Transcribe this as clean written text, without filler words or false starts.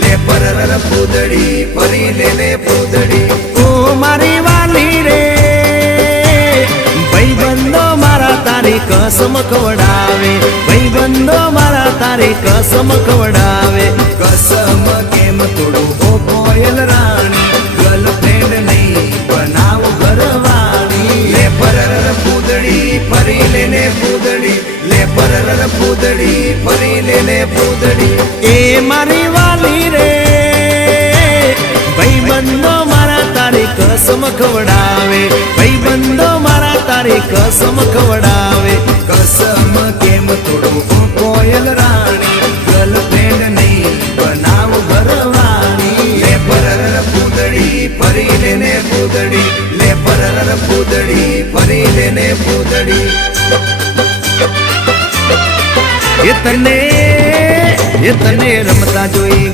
લે પરર પૂદડી ફરી લે પૂદડી ઓ મારી વાલી રે ભાઈબંધો મારા તારી કસમ ખવડાવે ભાઈબંધો મારા તારી કસમ ખવડાવે કસમ કેમ તોડું ઓ કોયલ રાણી ગર્લફ્રેન્ડ નહીં બનાવ ઘરવાળી લે પરર પૂદડી ફરી લે પૂદડી લે પરર પૂદડી ફરી લે પૂદડી એ મારી વાલી રે ભાઈબંધો મારા તારી કસમ ખવડાવે ભાઈબંધો મારા તારી કસમ ખવડાવે કસમ કેમ તોડું ઓ કોયલ રાણી ગર્લફ્રેન્ડ નહીં બનાવ ઘરવાળી લે પરર પૂદડી ફરી લે પૂદડી લે પરર પૂદડી ફરી લે પૂદડી એ તને રમતા જોઈ